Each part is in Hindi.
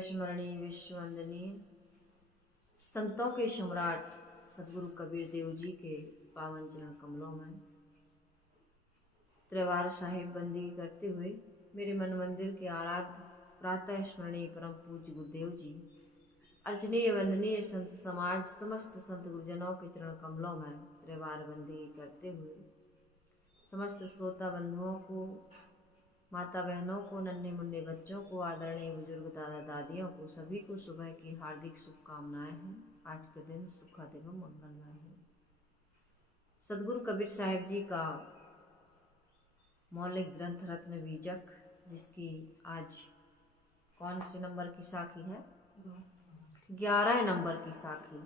स्मरणीय विश्ववंदनीय संतों के सम्राट सदगुरु कबीर देव जी के पावन चरण कमलों में त्रिवार साहिब बंदी करते हुए मेरे मन मंदिर के आराध्य प्रातः स्मरणीय परम पूज्य गुरुदेव जी, अर्चनीय वंदनीय संत समाज, समस्त संत गुरुजनों के चरण कमलों में त्रिवार बंदी करते हुए समस्त श्रोता बंधुओं को, माता बहनों को, नन्हे मुन्ने बच्चों को, आदरणीय बुजुर्ग दादा दादियों को, सभी को सुबह की हार्दिक शुभकामनाएं हैं। आज का दिन सुखद एवं मंगलमय है। सदगुरु कबीर साहिब जी का मौलिक ग्रंथ रत्न बीजक, जिसकी आज कौन से नंबर की साखी है? 11 नंबर की साखी।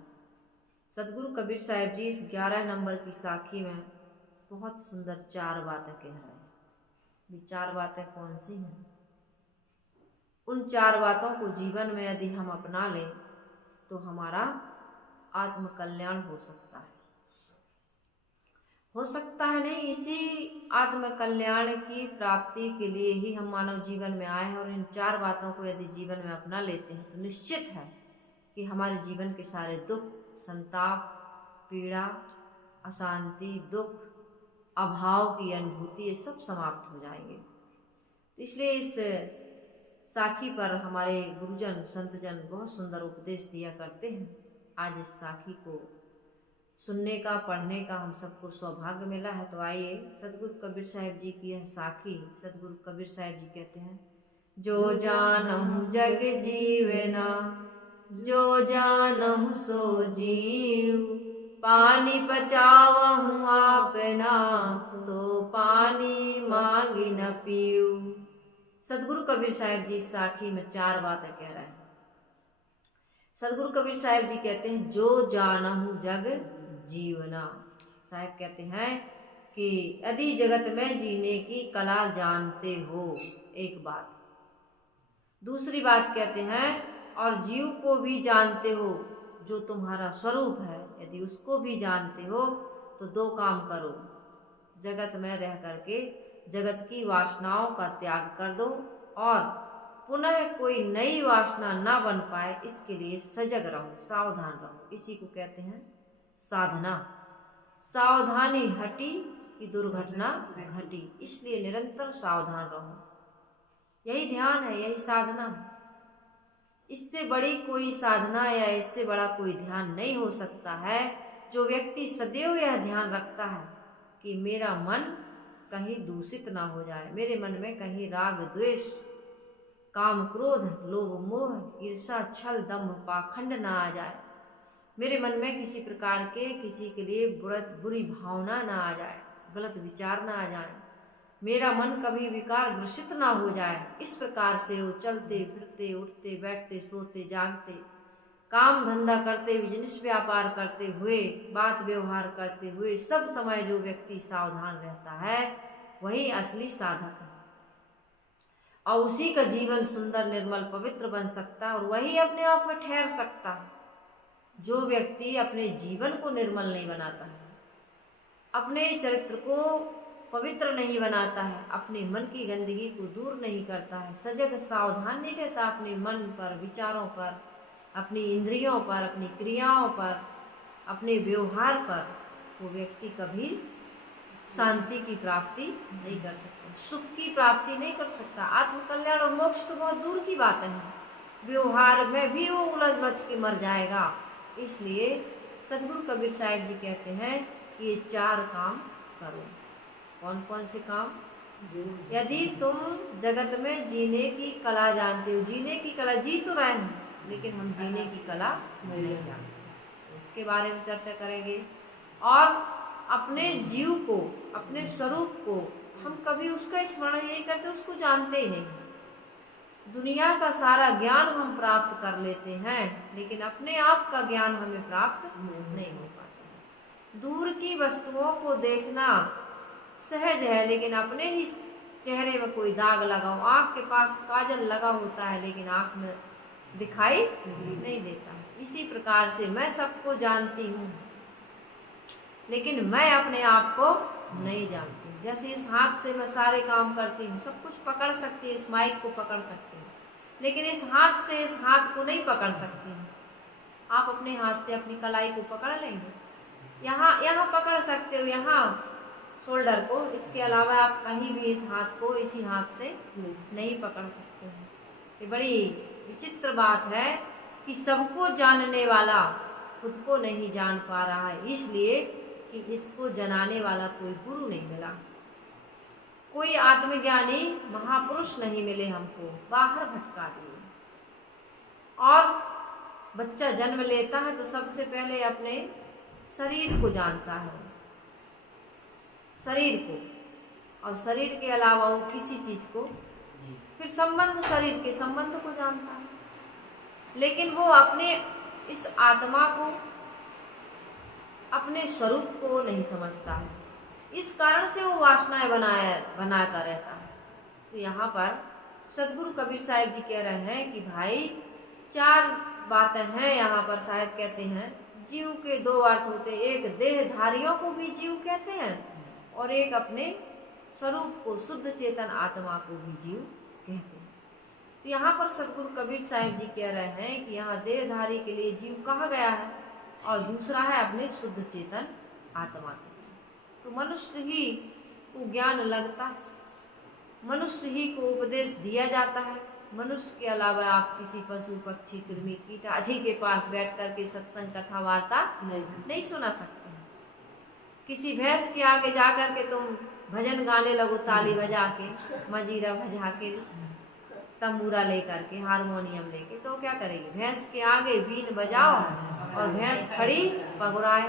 सदगुरु कबीर साहिब जी इस 11 नंबर की साखी में बहुत सुंदर 4 बातें कह रहे हैं। ये 4 बातें कौन सी हैं? उन 4 बातों को जीवन में यदि हम अपना लें तो हमारा आत्म कल्याण हो सकता है। नहीं, इसी आत्म कल्याण की प्राप्ति के लिए ही हम मानव जीवन में आए हैं। और इन 4 बातों को यदि जीवन में अपना लेते हैं तो निश्चित है कि हमारे जीवन के सारे दुख, संताप, पीड़ा, अशांति, दुख, अभाव की अनुभूति, ये सब समाप्त हो जाएंगे। इसलिए इस साखी पर हमारे गुरुजन संतजन बहुत सुंदर उपदेश दिया करते हैं। आज इस साखी को सुनने का, पढ़ने का हम सबको सौभाग्य मिला है। तो आइए सदगुरु कबीर साहिब जी की यह साखी। सदगुरु कबीर साहिब जी कहते हैं, जो जानहु जग जीवना, जो जानहु सो जीव, पानी पचावहु आपना, तो पानी मांगी न पीऊ। सदगुरु कबीर साहिब जी इस साखी में 4 बातें कह रहे हैं। सदगुरु कबीर साहिब जी कहते हैं, जो जानहु जग जीवना। साहिब कहते हैं कि यदि जगत में जीने की कला जानते हो, एक बात। दूसरी बात कहते हैं, और जीव को भी जानते हो, जो तुम्हारा स्वरूप है, यदि उसको भी जानते हो तो 2 काम करो। जगत में रह करके जगत की वासनाओं का त्याग कर दो और पुनः कोई नई वासना ना बन पाए, इसके लिए सजग रहो, सावधान रहो। इसी को कहते हैं साधना। सावधानी हटी कि दुर्घटना घटी, इसलिए निरंतर सावधान रहो। यही ध्यान है, यही साधना है। इससे बड़ी कोई साधना या इससे बड़ा कोई ध्यान नहीं हो सकता है। जो व्यक्ति सदैव यह ध्यान रखता है कि मेरा मन कहीं दूषित ना हो जाए, मेरे मन में कहीं राग द्वेष, काम क्रोध, लोभ मोह, ईर्षा छल दंभ पाखंड ना आ जाए, मेरे मन में किसी प्रकार के किसी के लिए बुरी भावना ना आ जाए, गलत विचार ना आ जाए, मेरा मन कभी विकार ग्रसित ना हो जाए। इस प्रकार से वो चलते फिरते, उठते बैठते, सोते जागते, काम धंधा करते, बिजनेस व्यापार करते हुए, बात व्यवहार करते हुए, सब समय जो व्यक्ति सावधान रहता है वही असली साधक है। और उसी का जीवन सुंदर, निर्मल, पवित्र बन सकता है और वही अपने आप में ठहर सकता है। जो व्यक्ति अपने जीवन को निर्मल नहीं बनाता है, अपने चरित्र को पवित्र नहीं बनाता है, अपने मन की गंदगी को दूर नहीं करता है, सजग सावधान नहीं रहता अपने मन पर, विचारों पर, अपनी इंद्रियों पर, अपनी क्रियाओं पर, अपने व्यवहार पर, वो व्यक्ति कभी शांति की प्राप्ति नहीं कर सकता, सुख की प्राप्ति नहीं कर सकता। आत्म कल्याण और मोक्ष तो बहुत दूर की बात है, व्यवहार में भी वो उलझ बच के मर जाएगा। इसलिए सदगुरु कबीर साहिब जी कहते हैं कि ये 4 काम करो। कौन कौन से काम? यदि तुम जगत में जीने की कला जानते हो, जीने की कला जी तो रहे हैं लेकिन हम जीने की कला नहीं जानते, उसके बारे में चर्चा करेंगे। और अपने जीव को, अपने स्वरूप को हम कभी उसका स्मरण नहीं करते, उसको जानते ही नहीं। दुनिया का सारा ज्ञान हम प्राप्त कर लेते हैं लेकिन अपने आप का ज्ञान हमें प्राप्त नहीं हो पाता। दूर की वस्तुओं को देखना सहज है लेकिन अपने ही चेहरे में कोई दाग लगाओ, आँख के पास काजल लगा होता है लेकिन आँख में दिखाई नहीं देता। इसी प्रकार से मैं सबको जानती हूँ लेकिन मैं अपने आप को नहीं जानती। जैसे इस हाथ से मैं सारे काम करती हूँ, सब कुछ पकड़ सकती हूँ, इस माइक को पकड़ सकती हूँ, लेकिन इस हाथ से इस हाथ को नहीं पकड़ सकते हैं। आप अपने हाथ से अपनी कलाई को पकड़ लेंगे, यहाँ पकड़ सकते हो, यहाँ शोल्डर को, इसके अलावा आप कहीं भी इस हाथ को इसी हाथ से नहीं पकड़ सकते हैं। ये बड़ी विचित्र बात है कि सबको जानने वाला खुद को नहीं जान पा रहा है, इसलिए कि इसको जनाने वाला कोई गुरु नहीं मिला, कोई आत्मज्ञानी महापुरुष नहीं मिले हमको, बाहर भटका दिए। और बच्चा जन्म लेता है तो सबसे पहले अपने शरीर को जानता है, शरीर को, और शरीर के अलावा वो किसी चीज को, फिर संबंध, शरीर के संबंध को जानता है, लेकिन वो अपने इस आत्मा को, अपने स्वरूप को नहीं समझता है। इस कारण से वो वासनाएं बनाता रहता है। तो यहाँ पर सदगुरु कबीर साहिब जी कह रहे हैं कि भाई 4 बातें हैं। यहाँ पर साहिब कहते हैं जीव के 2 अर्थ होते, एक देहधारियों को भी जीव कहते हैं और एक अपने स्वरूप को, शुद्ध चेतन आत्मा को भी जीव कहते हैं। तो यहाँ पर सदगुरु कबीर साहिब जी कह रहे हैं कि यहाँ देहधारी के लिए जीव कहा गया है और दूसरा है अपने शुद्ध चेतन आत्मा के लिए। तो मनुष्य ही को ज्ञान लगता है, मनुष्य ही को उपदेश दिया जाता है। मनुष्य के अलावा आप किसी पशु पक्षी कृमि कीट आदि के पास बैठ कर के सत्संग कथा वार्ता नहीं सुना सकते हैं। किसी भैंस के आगे जा कर के तुम भजन गाने लगो, ताली बजा के, मजीरा बजा के, तंबूरा लेकर के, हारमोनियम लेके, तो क्या करेगी? भैंस के आगे बीन बजाओ और भैंस खड़ी पगुराए,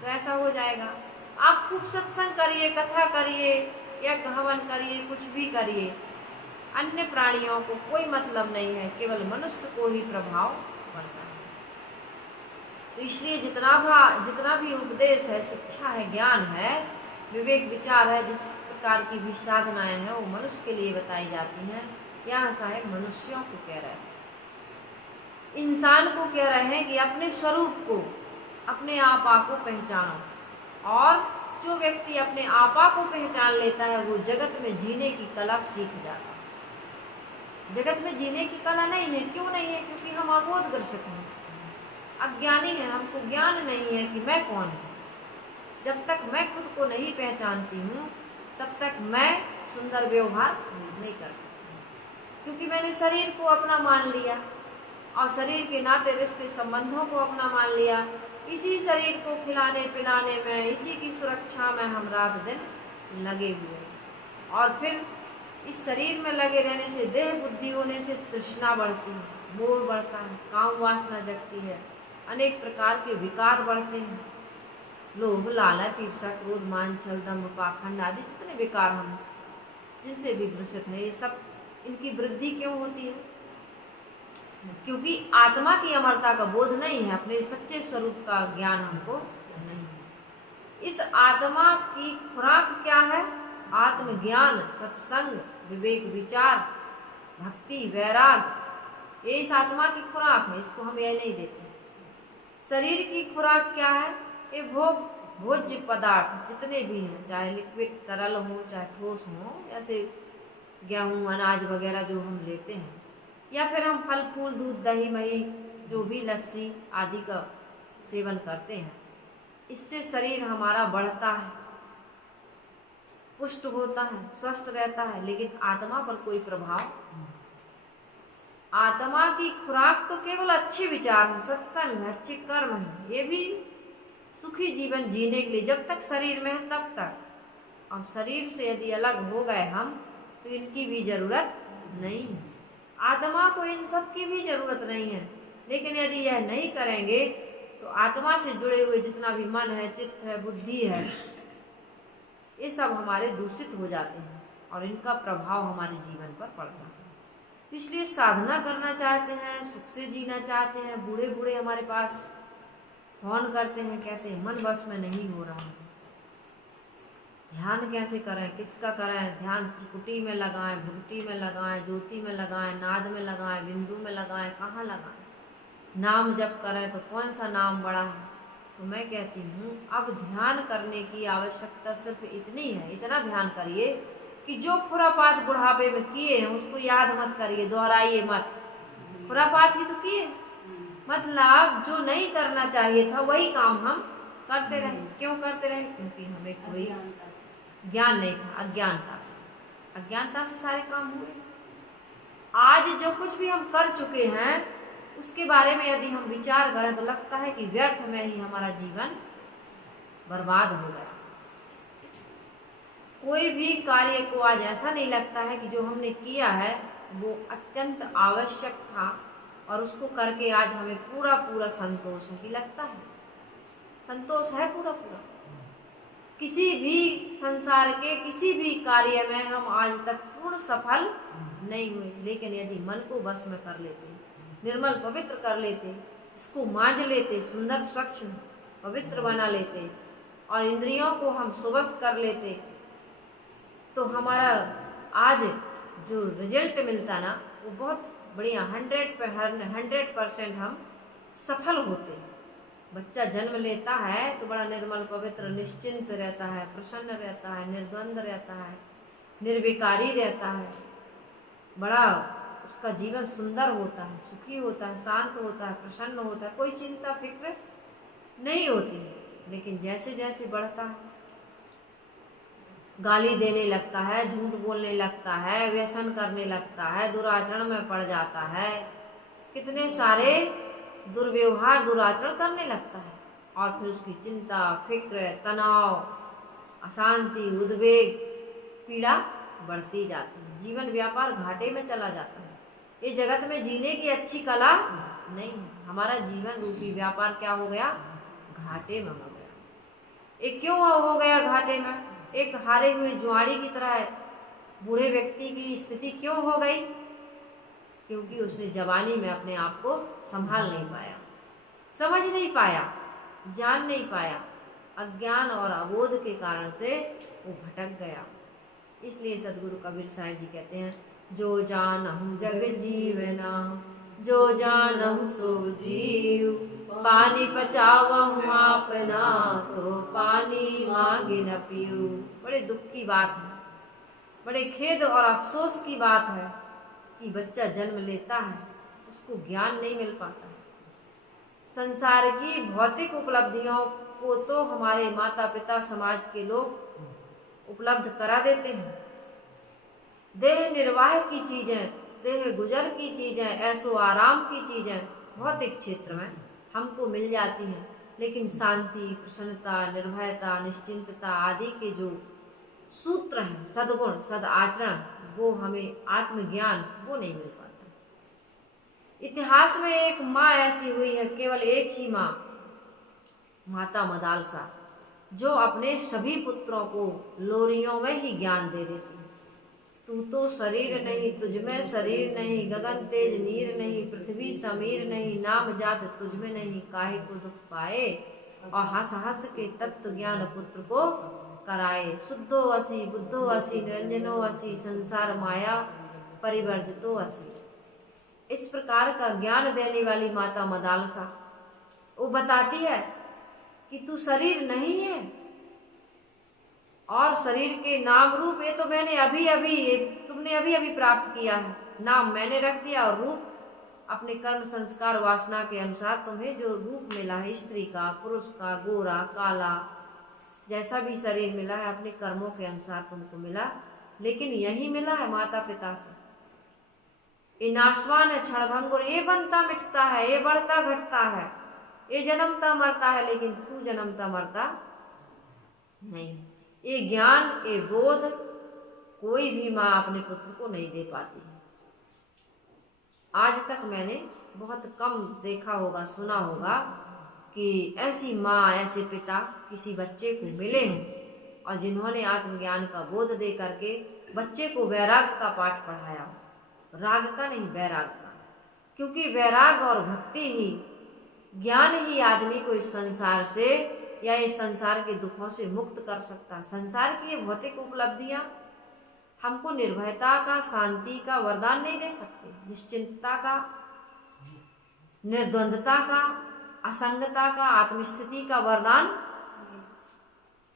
तो ऐसा हो जाएगा। आप खूब सत्संग करिए, कथा करिए या हवन करिए, कुछ भी करिए, अन्य प्राणियों को कोई मतलब नहीं है, केवल मनुष्य को ही प्रभाव पड़ता है। तो इसलिए जितना भी उपदेश है, शिक्षा है, ज्ञान है, विवेक विचार है, जिस प्रकार की भी साधनाएं हैं वो मनुष्य के लिए बताई जाती हैं। यहाँ साहब मनुष्यों को कह रहे हैं, इंसान को कह रहे हैं कि अपने स्वरूप को, अपने आपा को पहचानो। और जो व्यक्ति अपने आपा को पहचान लेता है वो जगत में जीने की कला सीख जाता है। जगत में जीने की कला नहीं है, क्यों नहीं है? क्योंकि हम अबोधग्रसित हैं, अज्ञानी हैं, हमको ज्ञान नहीं है कि मैं कौन हूँ। जब तक मैं खुद को नहीं पहचानती हूँ तब तक मैं सुंदर व्यवहार नहीं कर सकती, क्योंकि मैंने शरीर को अपना मान लिया और शरीर के नाते रिश्ते संबंधों को अपना मान लिया। इसी शरीर को खिलाने पिलाने में, इसी की सुरक्षा में हम रात दिन लगे हुए, और फिर इस शरीर में लगे रहने से, देह बुद्धि होने से तृष्णा बढ़ती है, मोह बढ़ता है, काम वासना जगती है, अनेक प्रकार के विकार बढ़ते हैं, लोभ लालच ईर्ष्या क्रोध मान छल दंभ पाखंड आदि जितने विकार हम जिनसे भी ग्रसित है, ये सब इनकी वृद्धि क्यों होती है? क्योंकि आत्मा की अमरता का बोध नहीं है, अपने सच्चे स्वरूप का ज्ञान हमको नहीं है। इस आत्मा की खुराक क्या है? आत्मज्ञान, सत्संग, विवेक विचार, भक्ति, वैराग, ये इस आत्मा की खुराक है, इसको हम यह नहीं देते। शरीर की खुराक क्या है? ये भोज्य पदार्थ जितने भी हैं, चाहे लिक्विड तरल हो, चाहे ठोस हो, जैसे गेहूँ अनाज वगैरह जो हम लेते हैं, या फिर हम फल फूल दूध दही मही जो भी लस्सी आदि का सेवन करते हैं, इससे शरीर हमारा बढ़ता है, पुष्ट होता है, स्वस्थ रहता है, लेकिन आत्मा पर कोई प्रभाव। आत्मा की खुराक तो केवल अच्छे विचार है, सत्संग है, अच्छे कर्म है, ये भी सुखी जीवन जीने के लिए जब तक शरीर में है तब तक। और शरीर से यदि अलग हो गए हम तो इनकी भी जरूरत नहीं है, आत्मा को इन सब की भी जरूरत नहीं है। लेकिन यदि यह नहीं करेंगे तो आत्मा से जुड़े हुए जितना भी मन है, चित्त है, बुद्धि है, ये सब हमारे दूषित हो जाते हैं और इनका प्रभाव हमारे जीवन पर पड़ता है। इसलिए साधना करना चाहते हैं, सुख से जीना चाहते हैं, बूढ़े बूढ़े हमारे पास फोन करते हैं, कहते हैं मन बस में नहीं हो रहा है, ध्यान कैसे करें, किसका करें? ध्यान त्रिपुटी में लगाएं, भुगटी में लगाएं, ज्योति में लगाएं, नाद में लगाएं, बिंदु में लगाएं, कहाँ लगाएं? नाम जप करें तो कौन सा नाम बड़ा है? तो मैं कहती हूँ अब ध्यान करने की आवश्यकता सिर्फ इतनी है, इतना ध्यान करिए कि जो खुरापात बुढ़ापे में किए हैं उसको याद मत करिए, दोहराइए मत, खुरापात ही तो किए। मतलब जो नहीं करना चाहिए था वही काम हम करते रहे। क्यों करते रहे? क्योंकि हमें कोई ज्ञान नहीं था, अज्ञानता से सारे काम हुए। आज जो कुछ भी हम कर चुके हैं उसके बारे में यदि हम विचार करें तो लगता है कि व्यर्थ में ही हमारा जीवन बर्बाद हो गया। कोई भी कार्य को आज ऐसा नहीं लगता है कि जो हमने किया है वो अत्यंत आवश्यक था और उसको करके आज हमें पूरा पूरा संतोष ही लगता है। संतोष है पूरा पूरा। किसी भी संसार के किसी भी कार्य में हम आज तक पूर्ण सफल नहीं हुए, लेकिन यदि मन को बस में कर लेते, निर्मल पवित्र कर लेते, इसको मांझ लेते, सुंदर स्वच्छ पवित्र बना लेते और इंद्रियों को हम सुबस कर लेते, तो हमारा आज जो रिजल्ट मिलता ना वो बहुत बढ़िया 100% हम सफल होते हैं। बच्चा जन्म लेता है तो बड़ा निर्मल पवित्र निश्चिंत रहता है, प्रसन्न रहता है, निर्द्वंद रहता है, निर्विकारी रहता है, बड़ा उसका जीवन सुंदर होता है, सुखी होता है, शांत होता है, प्रसन्न होता है, कोई चिंता फिक्र नहीं होती है। लेकिन जैसे जैसे बढ़ता है गाली देने लगता है, झूठ बोलने लगता है, व्यसन करने लगता है, दुराचरण में पड़ जाता है, कितने सारे दुर्व्यवहार दुराचरण करने लगता है और फिर उसकी चिंता फिक्र तनाव अशांति उद्वेग पीड़ा बढ़ती जाती है। जीवन व्यापार घाटे में चला जाता है। ये जगत में जीने की अच्छी कला नहीं है। हमारा जीवन रूपी व्यापार क्या हो गया? घाटे में हो गया। ये क्यों हो गया घाटे में? एक हारे हुए जुआरी की तरह बूढ़े व्यक्ति की स्थिति क्यों हो गई? क्योंकि उसने जवानी में अपने आप को संभाल नहीं पाया, समझ नहीं पाया, जान नहीं पाया। अज्ञान और अबोध के कारण से वो भटक गया। इसलिए सदगुरु कबीर साहब जी कहते हैं, जो जानहु जग जीवना, जो जानहु सो जीव, पानी पचावहु आपना, तो पानी मांगे न पीऊ। बड़े दुख की बात है, बड़े खेद और अफसोस की बात है कि बच्चा जन्म लेता है उसको ज्ञान नहीं मिल पाता है। संसार की भौतिक उपलब्धियों को तो हमारे माता पिता समाज के लोग उपलब्ध करा देते हैं। देह निर्वाह की चीजें, देह गुजर की चीजें, ऐसो आराम की चीजें भौतिक क्षेत्र में हमको मिल जाती हैं, लेकिन शांति प्रसन्नता निर्भयता निश्चिंतता आदि के जो सूत्र हैं, सद्गुण सद आचरण, वो हमें आत्मज्ञान वो नहीं मिल पाता। इतिहास में एक माँ ऐसी हुई है, केवल एक ही माँ, माता मदालसा, जो अपने सभी पुत्रों को लोरियों में ही ज्ञान दे देती है। तू तो शरीर नहीं, तुझमें शरीर नहीं, गगन तेज नीर नहीं, पृथ्वी समीर नहीं, नाम जात तुझमें नहीं, काहे को दुख पाए, और हंस हंस के तत्व ज्ञान पुत्र को कराए। शुद्धो असी बुद्धो असी निरंजनो असी, संसार माया परिवर्जितो असी। इस प्रकार का ज्ञान देने वाली माता मदालसा वो बताती है कि तू शरीर नहीं है और शरीर के नाम रूप ये तो मैंने तुमने अभी अभी प्राप्त किया है। नाम मैंने रख दिया और रूप अपने कर्म संस्कार वासना के अनुसार तुम्हें जो रूप मिला है, स्त्री का, पुरुष का, गोरा काला, जैसा भी शरीर मिला है अपने कर्मों के अनुसार तुमको मिला, लेकिन यही मिला है माता पिता से। ये नाशवान है, क्षणभंगुर, ये बनता मिटता है, ये बढ़ता घटता है, ये जन्मता मरता है, लेकिन तू जन्मता मरता नहीं। ये ज्ञान ये बोध कोई भी माँ अपने पुत्र को नहीं दे पाती है। आज तक मैंने बहुत कम देखा होगा, सुना होगा कि ऐसी माँ ऐसे पिता किसी बच्चे को मिले हों और जिन्होंने आत्मज्ञान का बोध दे करके बच्चे को वैराग का पाठ पढ़ाया हो। राग का नहीं, वैराग का, क्योंकि वैराग और भक्ति ही, ज्ञान ही आदमी को इस संसार से या इस संसार के दुखों से मुक्त कर सकता है। संसार की ये भौतिक उपलब्धियां हमको निर्भयता का, शांति का वरदान नहीं दे सकते, निश्चिंतता का, निर्द्वंदता का, असंगता का, आत्मस्थिति का वरदान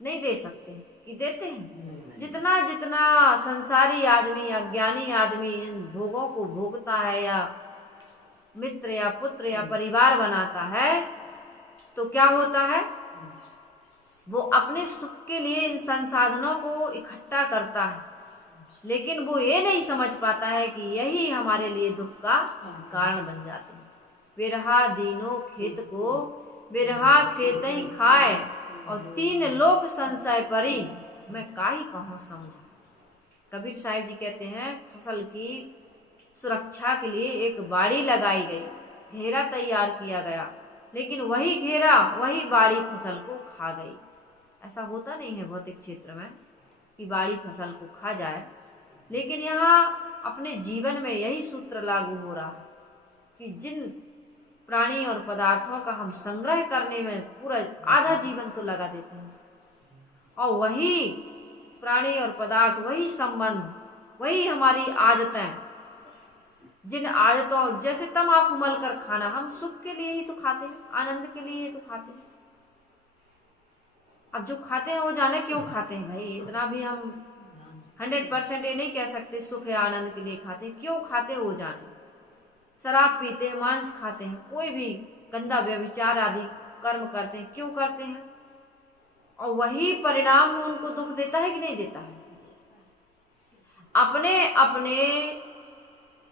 नहीं दे सकते। कि देते हैं? जितना जितना संसारी आदमी, अज्ञानी आदमी इन भोगों को भोगता है या मित्र या पुत्र या परिवार बनाता है तो क्या होता है, वो अपने सुख के लिए इन संसाधनों को इकट्ठा करता है, लेकिन वो ये नहीं समझ पाता है कि यही हमारे लिए दुख का कारण बन जाते हैं। बिरहा दीनो खेत को बिरहा खेत ही खाए, और तीन लोक संशय परी, मैं काई कहूँ समझ। कबीर साहिब जी कहते हैं फसल की सुरक्षा के लिए एक बाड़ी लगाई गई, घेरा तैयार किया गया, लेकिन वही घेरा वही बाड़ी फसल को खा गई। ऐसा होता नहीं है भौतिक क्षेत्र में कि बाड़ी फसल को खा जाए, लेकिन यहाँ अपने जीवन में यही सूत्र लागू हो रहा है कि जिन प्राणी और पदार्थों का हम संग्रह करने में पूरा आधा जीवन तो लगा देते हैं, और वही प्राणी और पदार्थ, वही संबंध, वही हमारी आदतें, जिन आदतों, जैसे तम्बाकू मल कर खाना, हम सुख के लिए ही तो खाते हैं, आनंद के लिए ही तो खाते हैं। अब जो खाते हैं वो जाने क्यों खाते हैं भाई, इतना भी हम 100% ये नहीं कह सकते सुख या आनंद के लिए खाते हैं, क्यों खाते हैं वो जाने। शराब पीते हैं, मांस खाते हैं, कोई भी गंदा व्यभिचार आदि कर्म करते हैं, क्यों करते हैं, और वही परिणाम उनको दुख देता है कि नहीं देता है। अपने अपने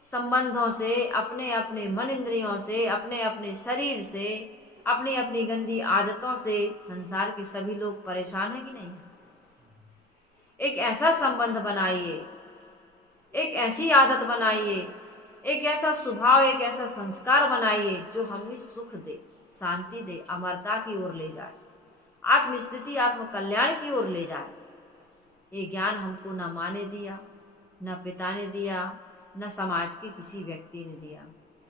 संबंधों से, अपने अपने मन इंद्रियों से, अपने अपने शरीर से, अपनी अपनी गंदी आदतों से संसार के सभी लोग परेशान हैं कि नहीं। एक ऐसा संबंध बनाइए, एक ऐसी आदत बनाइए, एक ऐसा स्वभाव, एक ऐसा संस्कार बनाइए जो हमें सुख दे, शांति दे, अमरता की ओर ले जाए, आत्मस्थिति, आत्म कल्याण की ओर ले जाए। ये ज्ञान हमको न माँ ने दिया, न पिता ने दिया, न समाज के किसी व्यक्ति ने दिया।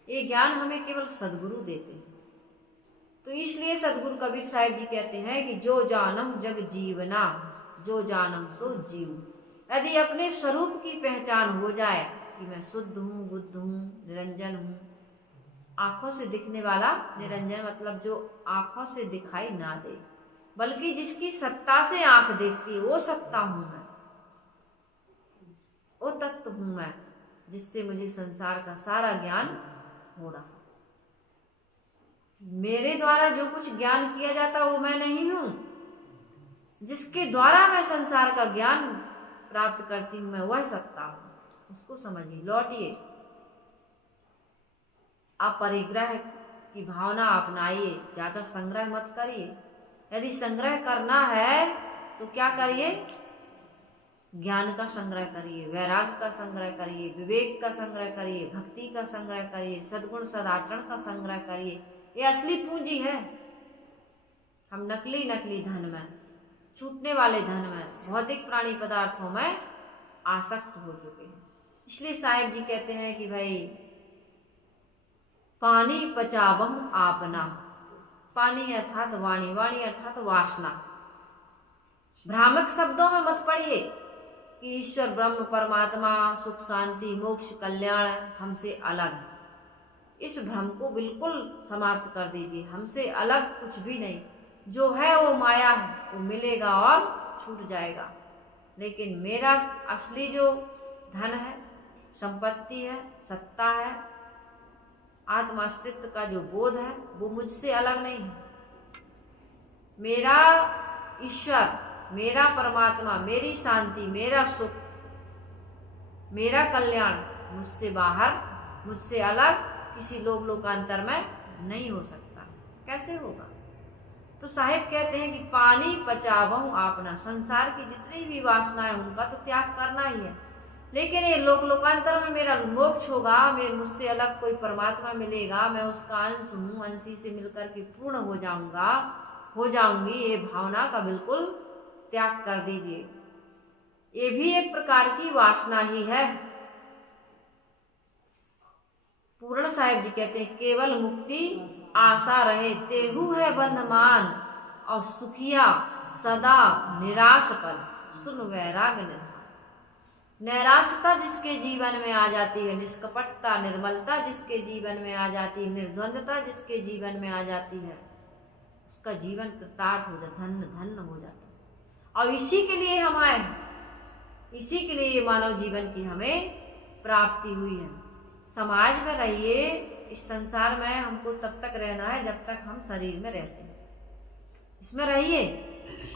ये ज्ञान हमें केवल सद्गुरु देते हैं। तो इसलिए सद्गुरु कबीर साहिब जी कहते हैं कि जो जानम जग जीवना, जो जानम सो जीव। यदि अपने स्वरूप की पहचान हो जाए कि मैं शुद्ध हूँ, बुद्ध हूँ, निरंजन हूँ, आंखों से दिखने वाला निरंजन मतलब जो आंखों से दिखाई ना दे, बल्कि जिसकी सत्ता से आंख देखती है, वो सत्ता हूँ मैं, वो तत्व हूँ मैं, जिससे मुझे संसार का सारा ज्ञान हो रहा। मेरे द्वारा जो कुछ ज्ञान किया जाता वो मैं नहीं हूँ, जिसके द्वारा मैं संसार का ज्ञान प्राप्त करती हूँ मैं वह सत्ता हूँ। उसको समझिए, लौटिए, आप परिग्रह की भावना अपनाइए, ज्यादा संग्रह मत करिए। यदि संग्रह करना है तो क्या करिए, ज्ञान का संग्रह करिए, वैराग्य का संग्रह करिए, विवेक का संग्रह करिए, भक्ति का संग्रह करिए, सद्गुण सदाचरण का संग्रह करिए। ये असली पूंजी है। हम नकली धन में, छूटने वाले धन में, भौतिक प्राणी पदार्थों में आसक्त हो चुके हैं। इसलिए साहिब जी कहते हैं कि भाई पानी पचावहु आपना, पानी अर्थात वाणी, वाणी अर्थात वासना। भ्रामक शब्दों में मत पढ़िए कि ईश्वर ब्रह्म परमात्मा सुख शांति मोक्ष कल्याण हमसे अलग है। इस भ्रम को बिल्कुल समाप्त कर दीजिए। हमसे अलग कुछ भी नहीं, जो है वो माया है, वो मिलेगा और छूट जाएगा। लेकिन मेरा असली जो धन है, संपत्ति है, सत्ता है, आत्म अस्तित्व का जो बोध है, वो मुझसे अलग नहीं है। मेरा ईश्वर, मेरा परमात्मा, मेरी शांति, मेरा सुख, मेरा कल्याण मुझसे बाहर, मुझसे अलग किसी लोक लोकांतर में नहीं हो सकता। कैसे होगा? तो साहिब कहते हैं कि पानी पचावहु आपना, संसार की जितनी भी वासनाएं उनका तो त्याग करना ही है, लेकिन ये लोक लोकांतर में मेरा मोक्ष होगा, मेरे मुझसे अलग कोई परमात्मा मिलेगा, मैं उसका अंश हूँ, अंशी से मिलकर के पूर्ण हो जाऊंगा, हो जाऊंगी, ये भावना का बिल्कुल त्याग कर दीजिए। ये भी एक प्रकार की वासना ही है। पूर्ण साहिब जी कहते हैं केवल मुक्ति आशा रहे तेहु है बंधमान, और सुखिया सदा निराश पर सुन वैराग्य निधान। नैराश्यता जिसके जीवन में आ जाती है, निष्कपटता निर्मलता जिसके जीवन में आ जाती है, निर्द्वंदता जिसके जीवन में आ जाती है, उसका जीवन कृतार्थ हो जाता, धन्य हो जाता। और इसी के लिए हम आए हैं, इसी के लिए ये मानव जीवन की हमें प्राप्ति हुई है। समाज में रहिए, इस संसार में हमको तब तक रहना है जब तक हम शरीर में रहते हैं, इसमें रहिए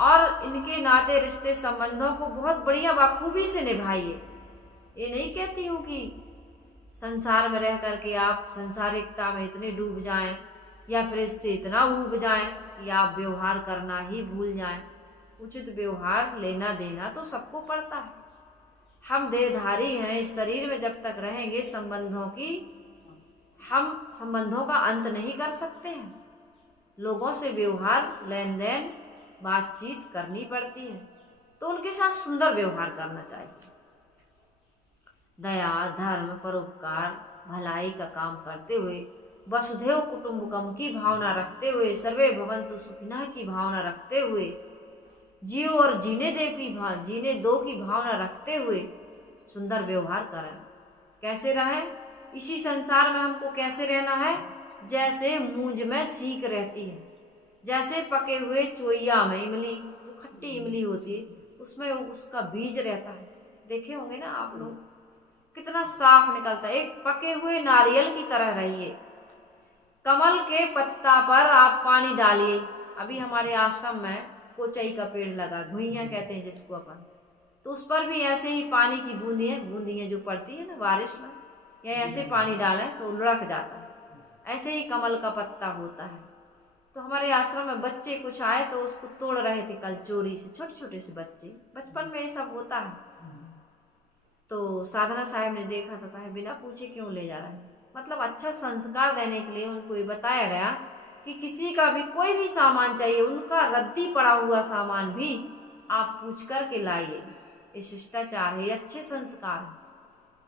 और इनके नाते रिश्ते संबंधों को बहुत बढ़िया बखूबी से निभाइए। ये नहीं कहती हूँ कि संसार में रह करके आप संसारिकता में इतने डूब जाएं या फिर इससे इतना ऊब जाएं कि आप व्यवहार करना ही भूल जाएं। उचित व्यवहार लेना देना तो सबको पड़ता है। हम देहधारी हैं, इस शरीर में जब तक रहेंगे हम संबंधों का अंत नहीं कर सकते हैं। लोगों से व्यवहार, लेन देन, बातचीत करनी पड़ती है, तो उनके साथ सुंदर व्यवहार करना चाहिए। दया, धर्म, परोपकार, भलाई का काम करते हुए, वसुधैव कुटुंबकम की भावना रखते हुए, सर्वे भवन्तु सुखिनः की भावना रखते हुए, जियो और जीने दो की भावना रखते हुए सुंदर व्यवहार करें। कैसे रहें? इसी संसार में हमको कैसे रहना है? जैसे मूंज में सीक रहती है, जैसे पके हुए चोइया में इमली, जो खट्टी इमली होती है, उसमें उसका बीज रहता है। देखे होंगे ना आप लोग, कितना साफ निकलता है। एक पके हुए नारियल की तरह रहिए। कमल के पत्ता पर आप पानी डालिए। अभी हमारे आश्रम में कोचई का पेड़ लगा, घुइयां कहते हैं जिसको अपन, तो उस पर भी ऐसे ही पानी की बूंदियां जो पड़ती है ना बारिश में, या ऐसे पानी डालें तो लुढ़क जाता है। ऐसे ही कमल का पत्ता होता है। तो हमारे आश्रम में बच्चे कुछ आए तो उसको तोड़ रहे थे कल चोरी से, छोटे छोटे से बच्चे, बचपन में ये सब होता है। तो साधना साहब ने देखा तो कहा बिना पूछे क्यों ले जा रहे हैं। मतलब अच्छा संस्कार देने के लिए उनको ये बताया गया कि किसी का भी कोई भी सामान चाहिए, उनका रद्दी पड़ा हुआ सामान भी आप पूछ कर के लाइए। ये शिष्टाचार है, ये अच्छे संस्कार है।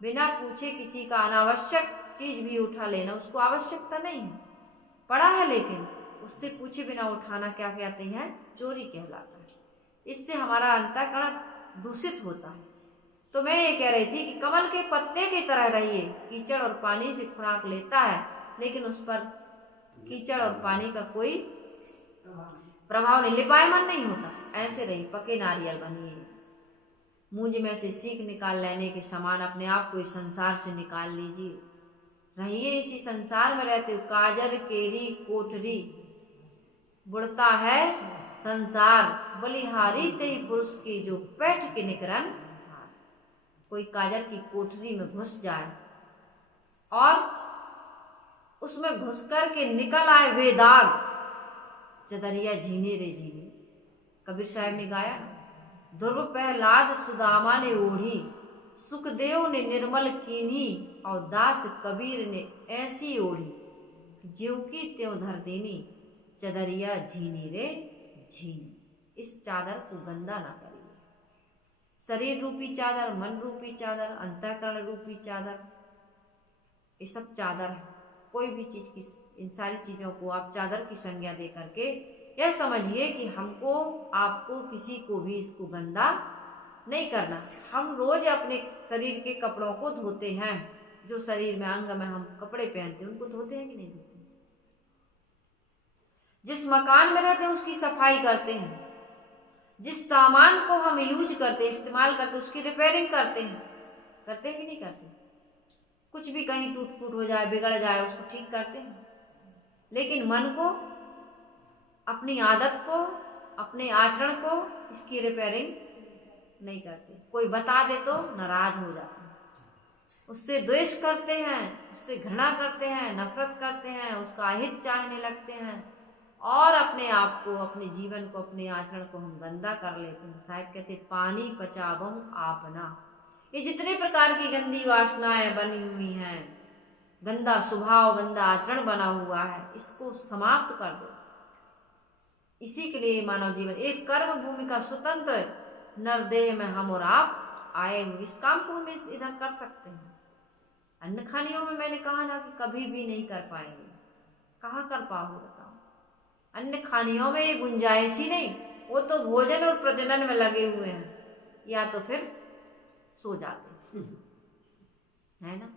बिना पूछे किसी का अनावश्यक चीज भी उठा लेना, उसको आवश्यकता नहीं है, पड़ा है, लेकिन उससे पूछे बिना उठाना क्या कहते हैं? चोरी कहलाता है। इससे हमारा अंतःकरण दूषित होता है। तो मैं ये कह रही थी कि कमल के पत्ते की तरह रहिए। कीचड़ और पानी से खुराक लेता है, लेकिन उस पर कीचड़ और पानी का कोई प्रभाव नहीं, लिपायमान नहीं होता। ऐसे रहिए, पके नारियल बनिए। मूंज में से सीख निकाल लेने के समान अपने आप को इस संसार से निकाल लीजिए। रहिए इसी संसार में रहते हो। काजर केरी कोठरी बुढ़ता है संसार, बलिहारी ते पुरुष की जो पैठ के निकरन। कोई काजर की कोठरी में घुस जाए और उसमें घुस कर के निकल आए बेदाग, चदरिया झीने रे झीने। कबीर साहब ने गाया, ध्रुव प्रहलाद सुदामा ने ओढ़ी, सुखदेव ने निर्मल कीन्ही, और दास कबीर ने ऐसी ओढ़ी, ज्यों की त्यों धर देनी, चदरिया झीनी रे झीनी। इस चादर को गंदा ना करिए। शरीर रूपी चादर, मन रूपी चादर, अंतःकरण रूपी चादर, ये सब चादर है। कोई भी चीज की, इन सारी चीजों को आप चादर की संज्ञा दे करके यह समझिए कि हमको, आपको, किसी को भी इसको गंदा नहीं करना। हम रोज अपने शरीर के कपड़ों को धोते हैं। जो शरीर में, अंग में हम कपड़े पहनते हैं, उनको धोते हैं कि नहीं धोते? जिस मकान में रहते हैं उसकी सफाई करते हैं। जिस सामान को हम यूज करते हैं, इस्तेमाल करते हैं, उसकी रिपेयरिंग करते हैं कि नहीं करते? कुछ भी कहीं टूट फूट हो जाए, बिगड़ जाए, उसको ठीक करते हैं। लेकिन मन को, अपनी आदत को, अपने आचरण को, इसकी रिपेयरिंग नहीं करते। कोई बता दे तो नाराज हो जाते हैं, उससे द्वेष करते हैं, उससे घृणा करते हैं, नफरत करते हैं, उसका अहित चाहने लगते हैं और अपने आप को, अपने जीवन को, अपने आचरण को हम गंदा कर लेते हैं। साहिब कहते पानी पचावम आपना। ये जितने प्रकार की गंदी वासनाएं बनी हुई हैं, गंदा स्वभाव, गंदा आचरण बना हुआ है, इसको समाप्त कर दो। इसी के लिए मानव जीवन एक कर्म भूमि का स्वतंत्र नरदेह में हम और आप आए हुए, इस काम को हम इधर कर सकते हैं। अन्न खानियों में मैंने कहा ना कि कभी भी नहीं कर पाएंगे। कहाँ कर पाओगे बताओ? अन्न खानियों में ये गुंजाइश ही नहीं। वो तो भोजन और प्रजनन में लगे हुए हैं, या तो फिर सो जाते है ना।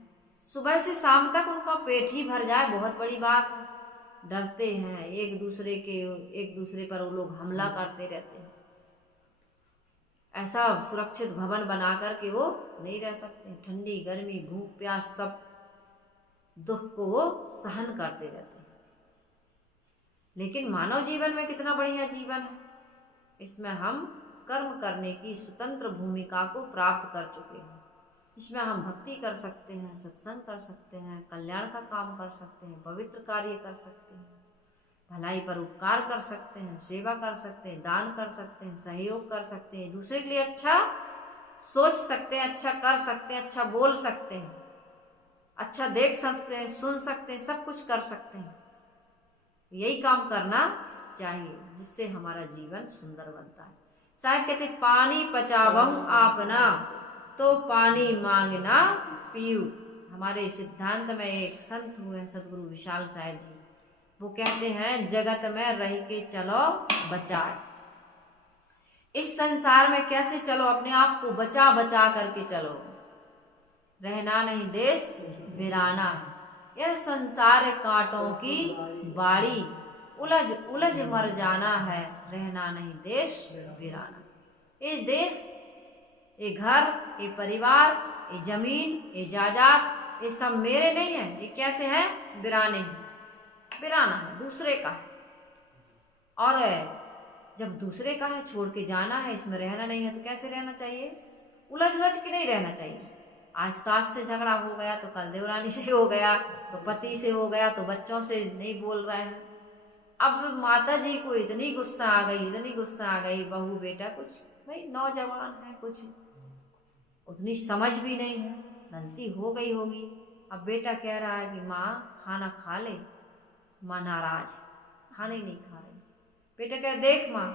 सुबह से शाम तक उनका पेट ही भर जाए बहुत बड़ी बात है। डरते हैं एक दूसरे पर, वो लोग हमला करते रहते हैं। ऐसा सुरक्षित भवन बना कर के वो नहीं रह सकते। ठंडी गर्मी, भूख प्यास सब दुख को वो सहन करते रहते हैं। लेकिन मानव जीवन में कितना बढ़िया जीवन है, इसमें हम कर्म करने की स्वतंत्र भूमिका को प्राप्त कर चुके हैं। इसमें हम भक्ति कर सकते हैं, सत्संग कर सकते हैं, कल्याण का काम कर सकते हैं, पवित्र कार्य कर सकते हैं, भलाई पर उपकार कर सकते हैं, सेवा कर सकते हैं, दान कर सकते हैं, सहयोग कर सकते हैं, दूसरे के लिए अच्छा सोच सकते हैं, अच्छा कर सकते हैं, अच्छा बोल सकते हैं, अच्छा देख सकते हैं, सुन सकते हैं, सब कुछ कर सकते हैं। यही काम करना चाहिए जिससे हमारा जीवन सुंदर बनता है। साहब कहते पानी पचावम आपना तो पानी मांगना पीऊ। हमारे सिद्धांत में एक संत हुए सदगुरु विशाल साहब जी, वो कहते हैं जगत में रह के चलो बचाए। इस संसार में कैसे चलो, अपने आप को बचा बचा करके चलो। रहना नहीं देश वीराना है, यह संसार कांटों की बाड़ी, उलझ उलझ मर जाना है, रहना नहीं देश वीराना। ये देश, ये घर, ये परिवार, ये जमीन, ये जायदाद, ये सब मेरे नहीं है, ये कैसे हैं, वीराने हैं, वीराना है, दूसरे का है। और जब दूसरे का है, छोड़ के जाना है, इसमें रहना नहीं है, तो कैसे रहना चाहिए, उलझ उलझ के नहीं रहना चाहिए। आज सास से झगड़ा हो गया तो कल देवरानी से हो गया, तो पति से हो गया तो बच्चों से नहीं बोल रहे हैं। अब माता जी को इतनी गुस्सा आ गई, इतनी गुस्सा आ गई, बहू बेटा कुछ भाई नौजवान है, कुछ उतनी समझ भी नहीं है, गलती हो गई होगी। अब बेटा कह रहा है कि माँ खाना खा ले, माँ नाराज, खाना ही नहीं खा रही। बेटा कह देख माँ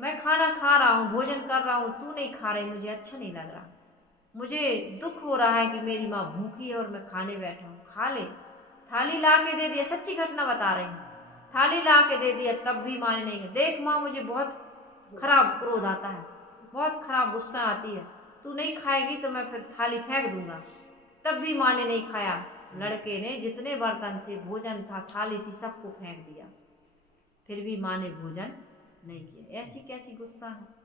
मैं खाना खा रहा हूँ, भोजन कर रहा हूँ, तू नहीं खा रही, मुझे अच्छा नहीं लग रहा, मुझे दुख हो रहा है कि मेरी माँ भूखी है और मैं खाने बैठा हूँ, खा ले। थाली ला के दे दिया, सच्ची घटना बता रही हूँ, थाली ला के दे दिया, तब भी माने नहीं है। देख माँ मुझे बहुत खराब क्रोध आता है, बहुत खराब गुस्सा आती है, तू नहीं खाएगी तो मैं फिर थाली फेंक दूंगा। तब भी माँ ने नहीं खाया। लड़के ने जितने बर्तन थे, भोजन था, थाली थी, सबको फेंक दिया, फिर भी माँ ने भोजन नहीं किया। ऐसी कैसी गुस्सा है।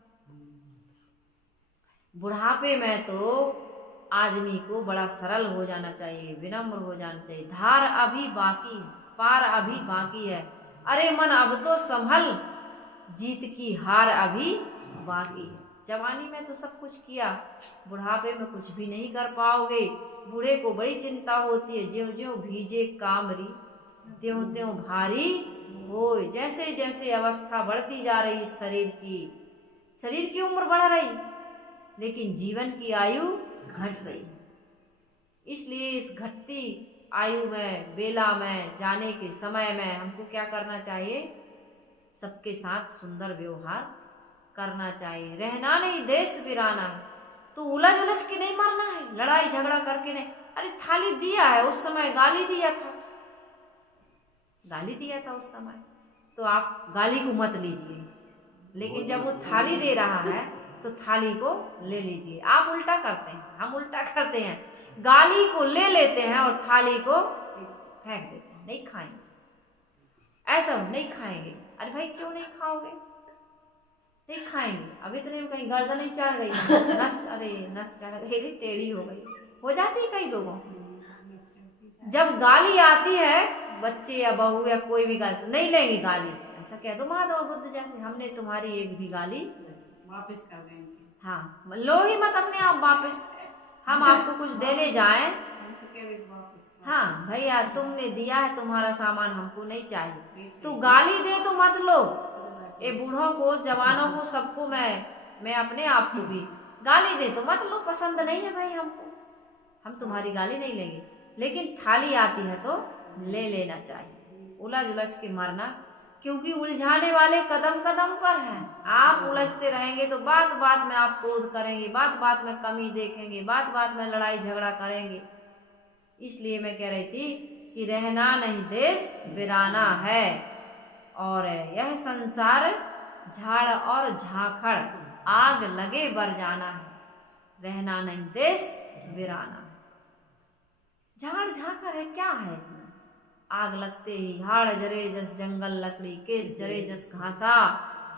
बुढ़ापे में तो आदमी को बड़ा सरल हो जाना चाहिए, विनम्र हो जाना चाहिए। धार अभी बाकी, पार अभी बाकी है, अरे मन अब तो संभल, जीत की हार अभी बाकी है। जवानी में तो सब कुछ किया, बुढ़ापे में कुछ भी नहीं कर पाओगे। बूढ़े को बड़ी चिंता होती है, ज्यों ज्यों भीजे कामरी त्यों त्यों भारी हो। जैसे जैसे अवस्था बढ़ती जा रही शरीर की उम्र बढ़ रही, लेकिन जीवन की आयु घट रही। इसलिए इस घटती आयु में, बेला में, जाने के समय में हमको क्या करना चाहिए, सबके साथ सुंदर व्यवहार करना चाहिए। रहना नहीं देश वीराना है, तो उलझ उलझ के नहीं मरना है, लड़ाई झगड़ा करके नहीं। अरे थाली दिया है, उस समय गाली दिया था, गाली दिया था उस समय, तो आप गाली को मत लीजिए, लेकिन जब वो थाली दे रहा है तो थाली को ले लीजिए। आप उल्टा करते हैं, हम उल्टा करते हैं, गाली को ले लेते हैं और थाली को फेंक देते हैं, नहीं खाएंगे, ऐसा नहीं खाएंगे। अरे भाई क्यों नहीं खाओगे, नहीं खाएंगे। अब इतने में कहीं गर्दन नहीं चढ़ गई, नस चढ़ गई, टेढ़ी हो गई, हो जाती है कई लोगों। जब गाली आती है, बच्चे या बहू या कोई भी गाली, नहीं लेंगे गाली, ऐसा कह दो महादेव बुद्ध जैसे, हमने तुम्हारी एक भी गाली वापस कर देंगे। हाँ, लो ही मत अपने आप वापस, हम आपको कुछ देने जाएं, हाँ भैया तुमने दिया है, तुम्हारा सामान हमको नहीं चाहिए, तो गाली दे तो मत लो। ये बूढ़ों को, जवानों को, सबको मैं अपने आप को भी गाली दे तो मत लो, पसंद नहीं है भाई हमको, हम तुम्हारी गाली नहीं लेंगे, लेकिन थाली आती है तो ले लेना चाहिए। उलझ उलझ के मरना, क्योंकि उलझाने वाले कदम कदम पर हैं। आप उलझते रहेंगे तो बात बात में आप क्रोध करेंगे, बात बात में कमी देखेंगे, बात बात में लड़ाई झगड़ा करेंगे। इसलिए मैं कह रही थी कि रहना नहीं देश वीराना है, और यह संसार झाड़ और झाखड़, आग लगे बर जाना है, रहना नहीं देश वीराना है। झाड़ झाखड़ है, क्या है इसमें, आग लगते ही हाड़ जरे जस जंगल लकड़ी, केस जरे जस घासा,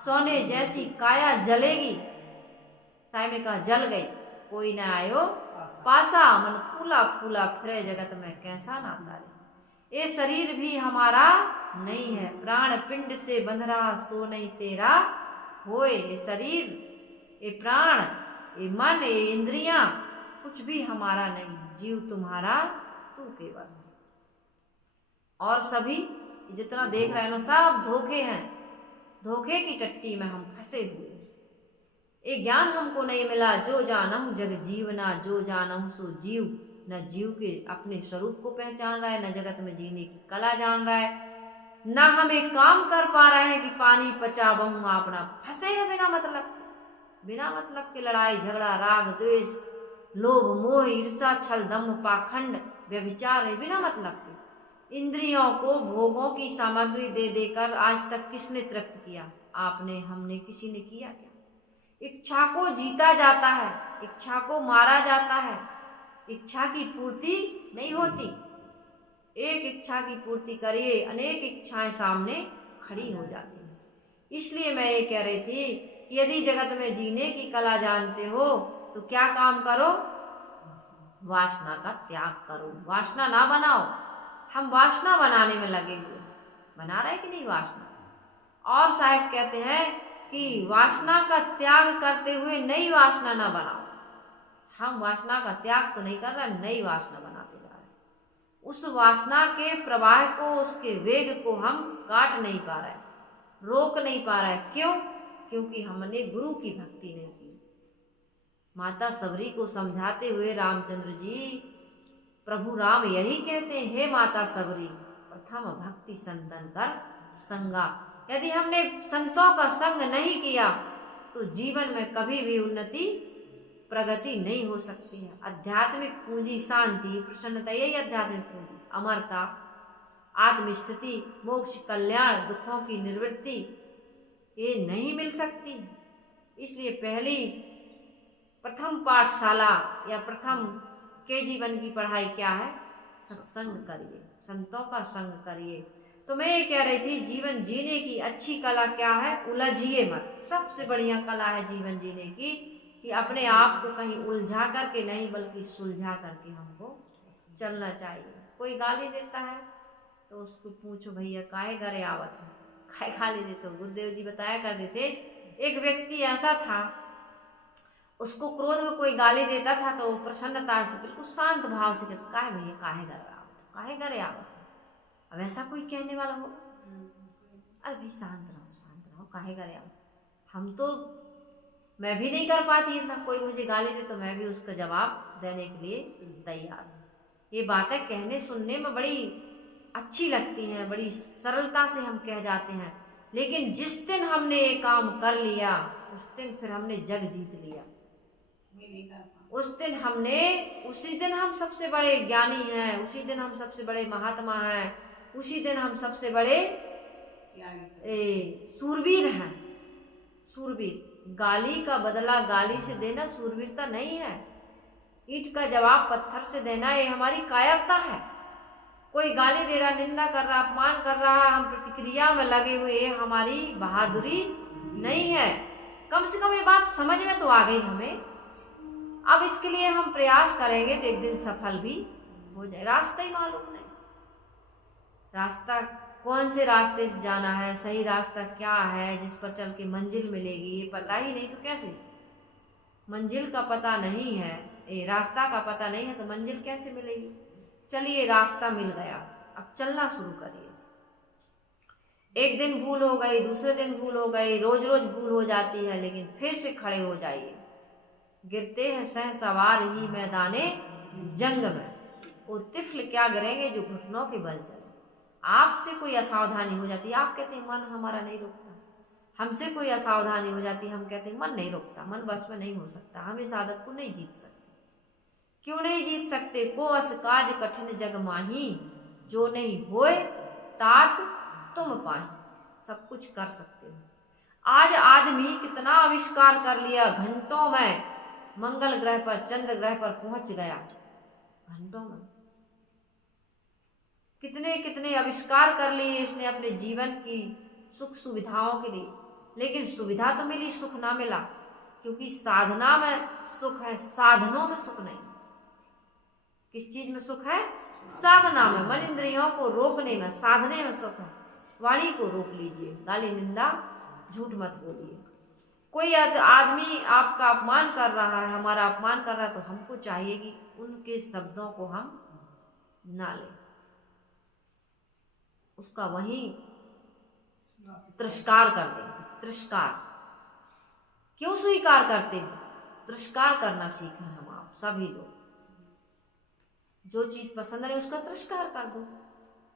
सोने जैसी काया जलेगी। साहब ने कहा जल गई, कोई न आयो पासा, मन फूला फूला फिरे जगत में कैसा ना तारे। ये शरीर भी हमारा नहीं है, प्राण पिंड से बंध रहा सो नहीं तेरा होए। ये शरीर, ये प्राण, ये मन, ये इंद्रियां कुछ भी हमारा नहीं, जीव तुम्हारा तू केवल है। और सभी जितना देख रहे हैं ना सब धोखे हैं, धोखे की टट्टी में हम फंसे हुए। ये ज्ञान हमको नहीं मिला, जो जानहु जग जीवना, जो जानहु सो जीव। न जीव के अपने स्वरूप को पहचान रहा है, न जगत में जीने की कला जान रहा है, न हम एक काम कर पा रहे हैं कि पानी पचा बहुआ अपना। फंसे हैं बिना मतलब के लड़ाई झगड़ा, राग द्वेष, लोभ मोह, ईर्षा, छल दम्भ, पाखंड, व्यभिचार है बिना मतलब के। इंद्रियों को भोगों की सामग्री दे देकर आज तक किसने तृप्त किया? आपने, हमने, किसी ने किया क्या? इच्छा को जीता जाता है, इच्छा को मारा जाता है, इच्छा की पूर्ति नहीं होती। एक इच्छा की पूर्ति करिए, अनेक इच्छाएं सामने खड़ी हो जाती हैं। इसलिए मैं ये कह रही थी कि यदि जगत में जीने की कला जानते हो तो क्या काम करो? वासना का त्याग करो, वासना ना बनाओ। हम वासना बनाने में लगे हुए, बना रहे कि नहीं वासना? और साहब कहते हैं कि वासना का त्याग करते हुए नई वासना ना बनाओ। हम वासना का त्याग तो नहीं कर रहे, नई वासना बनाते जा रहे। उस वासना के प्रवाह को, उसके वेग को हम काट नहीं पा रहे, रोक नहीं पा रहे। क्यों? क्योंकि हमने गुरु की भक्ति नहीं की। माता सबरी को समझाते हुए रामचंद्र जी, प्रभु राम यही कहते हैं, हे माता सबरी, प्रथम भक्ति संतन कर संगा। यदि हमने संतों का संग नहीं किया तो जीवन में कभी भी उन्नति प्रगति नहीं हो सकती है। आध्यात्मिक पूंजी शांति प्रसन्नता, यही आध्यात्मिक पूंजी, अमरता, आत्मस्थिति, मोक्ष, कल्याण, दुखों की निवृत्ति, ये नहीं मिल सकती। इसलिए पहली प्रथम पाठशाला या प्रथम के जीवन की पढ़ाई क्या है? सत्संग करिए, संतों का संग करिए। तो मैं ये कह रही थी, जीवन जीने की अच्छी कला क्या है? उलझिए मत। सबसे बढ़िया कला है जीवन जीने की कि अपने आप को कहीं उलझा करके नहीं बल्कि सुलझा करके हमको चलना चाहिए। कोई गाली देता है तो उसको पूछो, भैया काहे घरे आवत है, काहे गाली देते हो? गुरुदेव जी बताया करते थे, एक व्यक्ति ऐसा था, उसको क्रोध में कोई गाली देता था तो प्रसन्नता से बिल्कुल शांत भाव से कहते, काहे भैया काहे घरे आवत, काहे घरे आवत। अब ऐसा कोई कहने वाला होगा? अरे भाई शांत रहो, काहे घरे आवत। हम तो, मैं भी नहीं कर पाती इतना, कोई मुझे गाली दे तो मैं भी उसका जवाब देने के लिए तैयार हूँ। ये बातें कहने सुनने में बड़ी अच्छी लगती हैं, बड़ी सरलता से हम कह जाते हैं, लेकिन जिस दिन हमने ये काम कर लिया उस दिन फिर हमने जग जीत लिया। उसी दिन हम सबसे बड़े ज्ञानी हैं, उसी दिन हम सबसे बड़े महात्मा हैं, उसी दिन हम सबसे बड़े सूरवीर हैं। सूरवीर, गाली का बदला गाली से देना सूरवीरता नहीं है। ईंट का जवाब पत्थर से देना ये हमारी कायरता है। कोई गाली दे रहा, निंदा कर रहा, अपमान कर रहा, हम प्रतिक्रिया में लगे हुए, हमारी बहादुरी नहीं है। कम से कम ये बात समझ में तो आ गई हमें। अब इसके लिए हम प्रयास करेंगे तो एक दिन सफल भी हो जाए। रास्ता ही मालूम नहीं, रास्ता कौन से रास्ते से जाना है, सही रास्ता क्या है जिस पर चल के मंजिल मिलेगी, ये पता ही नहीं तो कैसे? मंजिल का पता नहीं है, ये रास्ता का पता नहीं है तो मंजिल कैसे मिलेगी? चलिए रास्ता मिल गया, अब चलना शुरू करिए। एक दिन भूल हो गई, दूसरे दिन भूल हो गई, रोज रोज भूल हो जाती है, लेकिन फिर से खड़े हो जाइए। गिरते हैं सह सवार ही मैदाने जंग में, वो तिफल क्या गिरेंगे जो घुटनों के बल चले। आपसे कोई असावधानी हो जाती है, आप कहते हैं मन हमारा नहीं रुकता। हमसे कोई असावधानी हो जाती है, हम कहते हैं मन नहीं रुकता, मन बस में नहीं हो सकता, हम इस आदत को नहीं जीत सकते। क्यों नहीं जीत सकते? को अस काज कठिन जग माही, जो नहीं होए तात तुम पाही। सब कुछ कर सकते हो। आज आदमी कितना आविष्कार कर लिया, घंटों में मंगल ग्रह पर, चंद्र ग्रह पर पहुंच गया, घंटों में कितने कितने आविष्कार कर लिए इसने अपने जीवन की सुख सुविधाओं के लिए। लेकिन सुविधा तो मिली, सुख ना मिला, क्योंकि साधना में सुख है, साधनों में सुख नहीं। किस चीज में सुख है? साधना में, मन इंद्रियों को रोकने में, साधने में सुख है। वाणी को रोक लीजिए, गाली निंदा झूठ मत बोलिए। कोई आदमी आपका अपमान कर रहा है, हमारा अपमान कर रहा है, तो हमको चाहिए कि उनके शब्दों को हम ना लें, उसका वहीं तिरस्कार कर दें। तिरस्कार क्यों स्वीकार करते हैं? तिरस्कार करना सीखें हम आप सभी लोग। जो चीज पसंद है उसका तिरस्कार कर दो,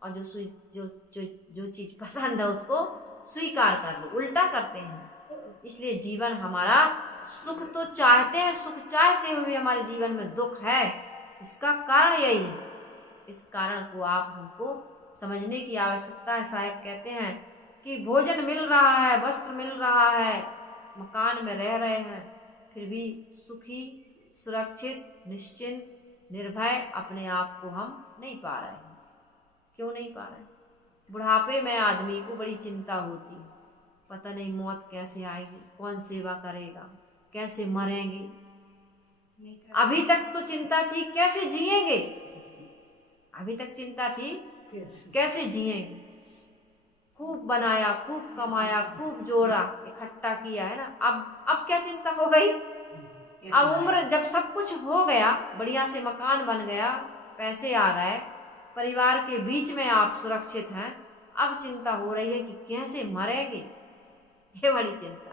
और जो चीज पसंद है उसको स्वीकार कर लो। उल्टा करते हैं। इसलिए जीवन हमारा, सुख तो चाहते हैं, सुख चाहते हुए हमारे जीवन में दुख है। इसका कारण यही है। इस कारण को आप हमको समझने की आवश्यकता है। साहब कहते हैं कि भोजन मिल रहा है, वस्त्र मिल रहा है, मकान में रह रहे हैं, फिर भी सुखी, सुरक्षित, निश्चिंत, निर्भय अपने आप को हम नहीं पा रहे हैं। क्यों नहीं पा रहे? बुढ़ापे में आदमी को बड़ी चिंता होती है, पता नहीं मौत कैसे आएगी, कौन सेवा करेगा, कैसे मरेंगे। अभी तक तो चिंता थी कैसे जिएंगे, अभी तक चिंता थी कैसे जिएंगे। खूब बनाया, खूब कमाया, खूब जोड़ा, इकट्ठा किया है ना। अब क्या चिंता हो गई? अब उम्र, जब सब कुछ हो गया, बढ़िया से मकान बन गया, पैसे आ गए, परिवार के बीच में आप सुरक्षित हैं, अब चिंता हो रही है कि कैसे मरेंगे। ये बड़ी चिंता।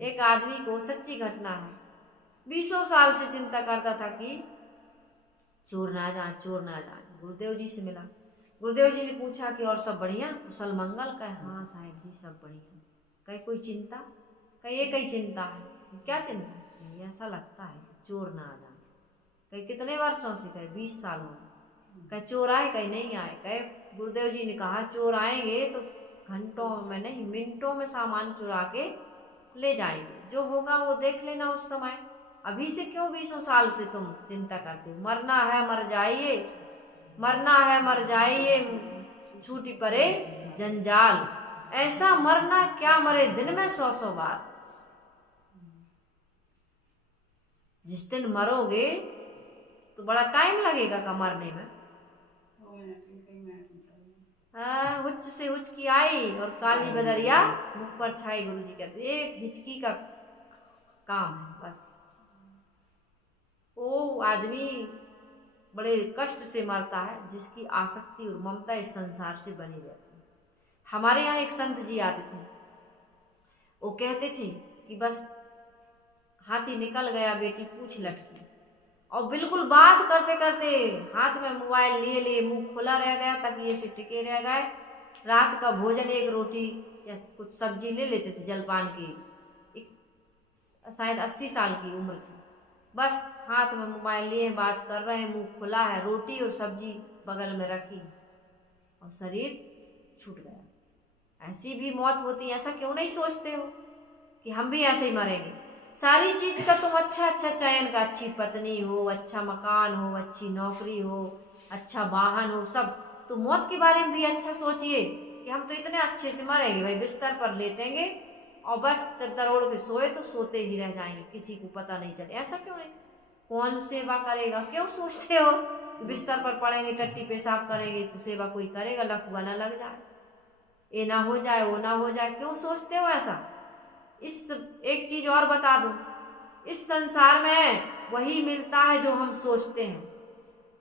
एक आदमी को, सच्ची घटना है, 20 साल से चिंता करता था कि चोर ना जाए, चोर ना जाए। गुरुदेव जी से मिला। गुरुदेव जी ने पूछा कि और सब बढ़िया, कुशल मंगल? कहे हाँ साहब जी सब बढ़िया। कहे कोई चिंता? कहे ये कई चिंता है। क्या चिंता? ऐसा लगता है चोर ना आ जाए। कहे कितने वर्षों से? कहे 20 साल हो। कहे चोर आए? कहे नहीं आए। कहे गुरुदेव जी ने कहा चोर आएंगे तो घंटों में नहीं, मिनटों में सामान चुरा के ले जाएंगे, जो होगा वो देख लेना उस समय। अभी से क्यों 20 साल से तुम चिंता करते हो? मरना है मर जाइए, मरना है मर जाइए, छूटी पड़े जंजाल। ऐसा मरना क्या मरे दिन में 100 बार। जिस दिन मरोगे तो बड़ा टाइम लगेगा का मरने में। हुच से हुचकी आई और काली बदरिया मुख पर छाई। गुरु जी कहते एक हिचकी का काम है बस। वो आदमी बड़े कष्ट से मरता है जिसकी आसक्ति और ममता इस संसार से बनी रहती है। हमारे यहाँ एक संत जी आते थे, वो कहते थे कि बस हाथी निकल गया बेटी पूछ लटकी, और बिल्कुल बात करते करते हाथ में मोबाइल लिए लिए मुंह खुला रह गया, तकिए से टिके रह गए। रात का भोजन एक रोटी या कुछ सब्जी ले लेते थे जलपान की। शायद 80 साल की उम्र थी। बस हाथ में मोबाइल लिए बात कर रहे हैं, मुंह खुला है, रोटी और सब्जी बगल में रखी और शरीर छूट गया। ऐसी भी मौत होती है। ऐसा क्यों नहीं सोचते हो कि हम भी ऐसे ही मरेंगे? सारी चीज का तुम अच्छा चयन का, अच्छी पत्नी हो, अच्छा मकान हो, अच्छी नौकरी हो, अच्छा वाहन हो, सब। तो मौत के बारे में भी अच्छा सोचिए कि हम तो इतने अच्छे से मरेंगे भाई, बिस्तर पर लेटेंगे और बस चद्दर ओढ़ के सोए तो सोते ही रह जाएंगे, किसी को पता नहीं चले। ऐसा क्यों नहीं? कौन सेवा करेगा? क्यों सोचते हो बिस्तर पर पड़ेंगे, टट्टी पेशाब करेंगे तो सेवा कोई करेगा? लफुआ ना लग जाए, ये ना हो जाए, वो ना हो जाए, क्यों सोचते हो ऐसा? इस एक चीज और बता दूं, इस संसार में वही मिलता है जो हम सोचते हैं।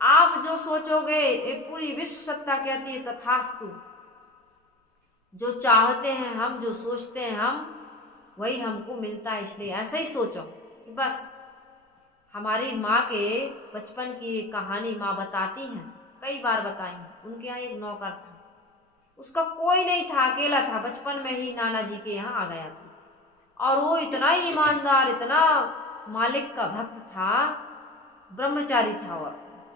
आप जो सोचोगे, एक पूरी विश्व सत्ता कहती है तथास्तु। जो चाहते हैं हम, जो सोचते हैं हम, वही हमको मिलता है। इसलिए ऐसा ही सोचो कि बस। हमारी माँ के बचपन की एक कहानी माँ बताती हैं, कई बार बताई हैं। उनके यहाँ एक नौकर था, उसका कोई नहीं था, अकेला था। बचपन में ही नाना जी के यहाँ आ गया था, और वो इतना ईमानदार, इतना मालिक का भक्त था, ब्रह्मचारी था, और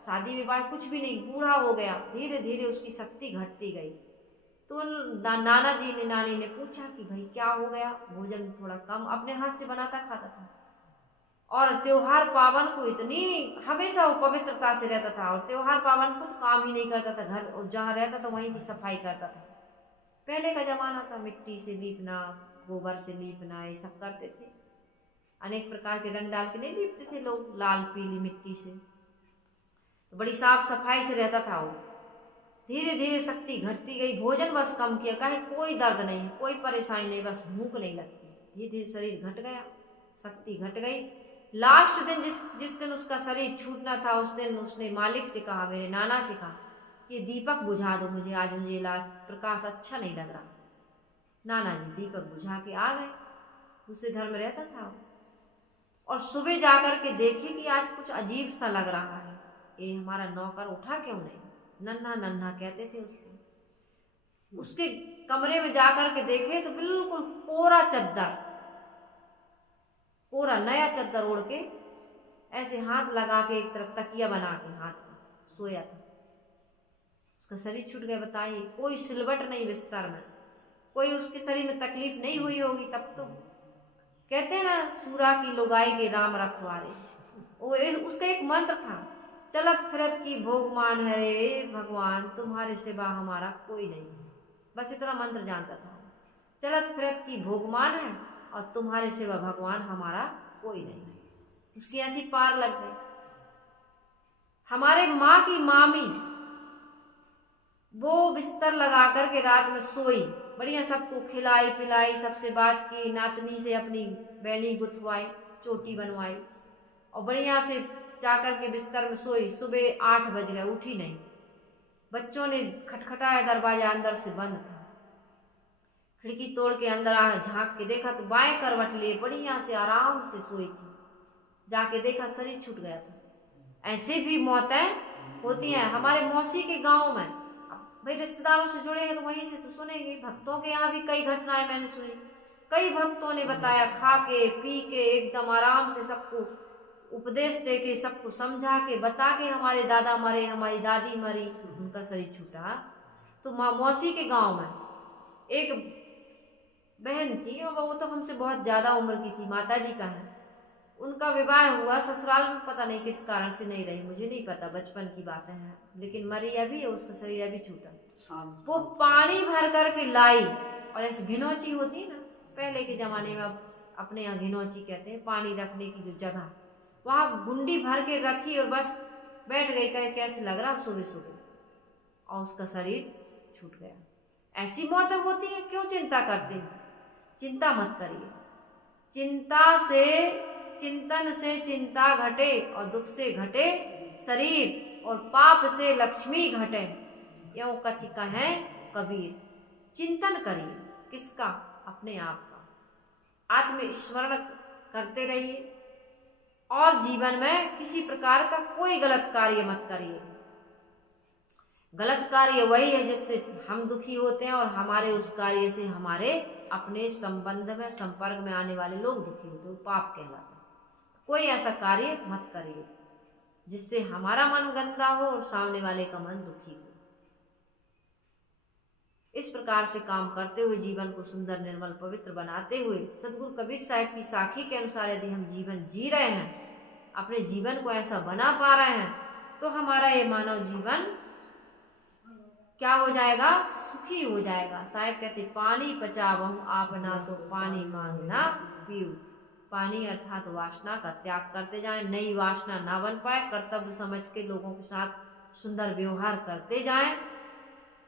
शादी विवाह कुछ भी नहीं, बूढ़ा हो गया। धीरे धीरे उसकी शक्ति घटती गई। तो नाना जी ने, नानी ने पूछा कि भाई क्या हो गया? भोजन थोड़ा कम अपने हाथ से बनाता खाता था, और त्योहार पावन को इतनी हमेशा वो पवित्रता से रहता था, और त्योहार पावन को तो काम ही नहीं करता था। घर जहाँ रहता था वहीं की सफाई करता था। पहले का जमाना था, मिट्टी से लीपना, गोबर से लीपना, ये सब करते थे। अनेक प्रकार के रंग डाल के नहीं लीपते थे लोग, लाल पीली मिट्टी से। तो बड़ी साफ सफाई से रहता था वो। धीरे धीरे शक्ति घटती गई, भोजन बस कम किया, कहे कोई दर्द नहीं है, कोई परेशानी नहीं, बस भूख नहीं लगती। धीरे धीरे शरीर घट गया, शक्ति घट गई। लास्ट दिन जिस दिन उसका शरीर छूटना था, उस दिन उसने मालिक से कहा, मेरे नाना से कहा कि दीपक बुझा दो मुझे, आज मुझे प्रकाश अच्छा नहीं लग रहा। नाना जी दीपक बुझा के आ गए, दूसरे घर में रहता था। और सुबह जाकर के देखे कि आज कुछ अजीब सा लग रहा है, ये हमारा नौकर उठा क्यों नहीं? नन्हा नन्हा कहते थे उसके कमरे में जाकर के देखे तो बिल्कुल कोरा चद्दर, कोरा नया चद्दर ओढ़ के ऐसे हाथ लगा के एक तरफ तकिया बना के हाथ में सोया था। उसका शरीर छूट गया। बताइए, कोई सिलवट नहीं बिस्तर में, कोई उसके शरीर में तकलीफ नहीं हुई होगी। तब तो कहते हैं ना, सूरा की लुगाई के राम रखवारे, वो उसका एक मंत्र था, चलत फिरत की भोगमान है रे भगवान, तुम्हारे सिवा हमारा कोई नहीं है। बस इतना मंत्र जानता था। चलत फिरत की भोगमान है और तुम्हारे सिवा भगवान हमारा कोई नहीं है। उसकी ऐसी पार लग गई। हमारे माँ की मामी वो बिस्तर लगा करके रात में सोई, बढ़िया सबको खिलाई पिलाई, सबसे बात की, नातनी से अपनी बैनी गुथवाई, चोटी बनवाई और बढ़िया से जाकर के बिस्तर में सोई। सुबह 8 बज गए, उठी नहीं। बच्चों ने खटखटाया, दरवाजा अंदर से बंद था। खिड़की तोड़ के अंदर आ झांक के देखा तो बाएं करवट लिए बढ़िया से आराम से सोई थी। जाके देखा शरीर छूट गया था। ऐसे भी मौतें होती हैं हमारे मौसी के गांव में। भाई रिश्तेदारों से जुड़े हैं तो वहीं से तो सुनेंगे। भक्तों के यहाँ भी कई घटनाएं मैंने सुनी। कई भक्तों ने बताया, खा के पी के एकदम आराम से सबको उपदेश दे के, सबको समझा के, बता के हमारे दादा मरे, हमारी दादी मरी, उनका शरीर छूटा। तो मौसी के गांव में एक बहन थी और वो तो हमसे बहुत ज्यादा उम्र की थी, माता जी का है। उनका विवाह हुआ, ससुराल में पता नहीं किस कारण से नहीं रही, मुझे नहीं पता, बचपन की बातें हैं, लेकिन मरी अभी है, उसका शरीर अभी छूटा। वो पानी भर करके लाई और ऐसी घिनौची होती है ना, पहले के जमाने में, अपने यहाँ घिनौची कहते हैं, पानी रखने की जो जगह, वहां गुंडी भर के रखी और बस बैठ गई। कहे कैसे लग रहा सुबह सुबह, और उसका शरीर छूट गया। ऐसी मौतें होती है, क्यों चिंता करते हैं? चिंता मत करिए। चिंतन से चिंता घटे और दुख से घटे शरीर, और पाप से लक्ष्मी घटे, यों कथित है कबीर। चिंतन करिए, किसका? अपने आप का। आत्मस्मरण करते रहिए और जीवन में किसी प्रकार का कोई गलत कार्य मत करिए। गलत कार्य वही है जिससे हम दुखी होते हैं और हमारे उस कार्य से हमारे अपने संबंध में, संपर्क में आने वाले लोग दुखी होते हैं, पाप कहलाता है। कोई ऐसा कार्य मत करिए जिससे हमारा मन गंदा हो और सामने वाले का मन दुखी हो। इस प्रकार से काम करते हुए, जीवन को सुंदर, निर्मल, पवित्र बनाते हुए, सदगुरु कबीर साहब की साखी के अनुसार यदि हम जीवन जी रहे हैं, अपने जीवन को ऐसा बना पा रहे हैं, तो हमारा ये मानव जीवन क्या हो जाएगा? सुखी हो जाएगा। साहब कहते, पानी पचावहु आप ना तो पानी मांगना पीऊ। पानी अर्थात वासना का त्याग करते जाएं, नई वासना ना बन पाए, कर्तव्य समझ के लोगों के साथ सुंदर व्यवहार करते जाएं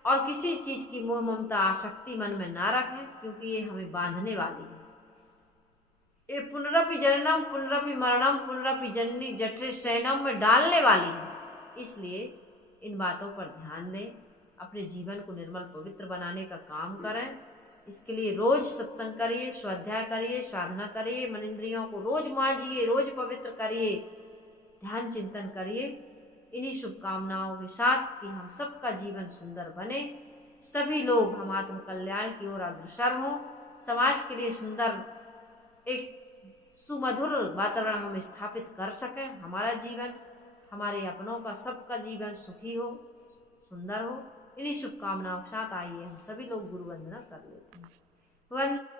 और किसी चीज की मोह ममता आसक्ति मन में ना रखें, क्योंकि ये हमें बांधने वाली है। ये पुनरपि जननम पुनरपि मरणम पुनरपि जननी जठरे शयनम में डालने वाली है। इसलिए इन बातों पर ध्यान दें, अपने जीवन को निर्मल पवित्र बनाने का काम करें। इसके लिए रोज सत्संग करिए, स्वाध्याय करिए, साधना करिए, मन इंद्रियों को रोज मांझिए, रोज पवित्र करिए, ध्यान चिंतन करिए। इन्हीं शुभकामनाओं के साथ कि हम सबका जीवन सुंदर बने, सभी लोग हम आत्म कल्याण की ओर अग्रसर हों, समाज के लिए सुंदर एक सुमधुर वातावरण हम स्थापित कर सकें। हमारा जीवन, हमारे अपनों का, सबका जीवन सुखी हो, सुंदर हो। इन्हीं शुभकामनाओं के साथ आइए हम सभी लोग गुरु वंदना कर लेते हैं।